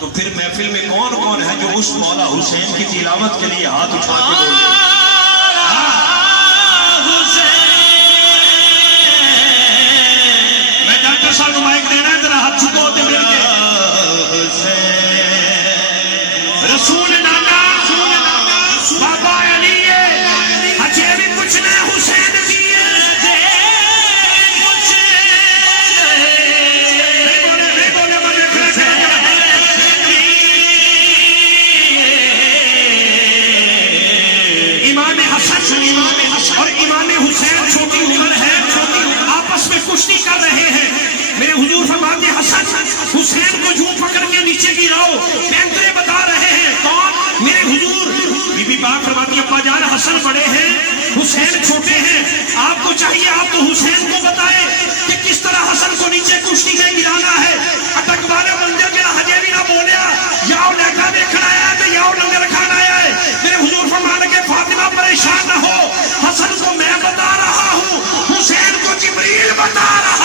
تو پھر محفل میں کون کون ہے جو اس مولا حسین کی تلاوت کے لیے ہاتھ اٹھا کے بولے میں ڈاکٹر صاحب کو مائک دینا ہے ذرا ہاتھ چکو ہوتے مل کے رسول نانا بابا علی اچھے بھی کچھ نہ حسین دیے اور امام حسین چھوٹی عمر ہے آپس میں کشتی کر رہے ہیں میرے حضور فرماتے ہیں حسن حسین کو یوں پکڑ کے نیچے گراؤ پینترے بتا رہے ہیں کون میرے حضور بی بی پاک فرماتی ہے ابا جان حسن بڑے ہیں حسین چھوٹے ہیں آپ کو چاہیے آپ تو حسین کو بتائیں کہ کس طرح حسن کو نیچے کشتی میں گرانا ہے اٹک والے بندے کے ہجے بھی نہ بولیا یاؤ لہکا دیکھنا آیا ہے تو یاؤ لنگر کھانا آیا ہے میرے حضور فرمانے کے فاطمہ پریشان نہ ہو حسن کو میں بتا رہا ہوں حسین کو جبریل بتا رہا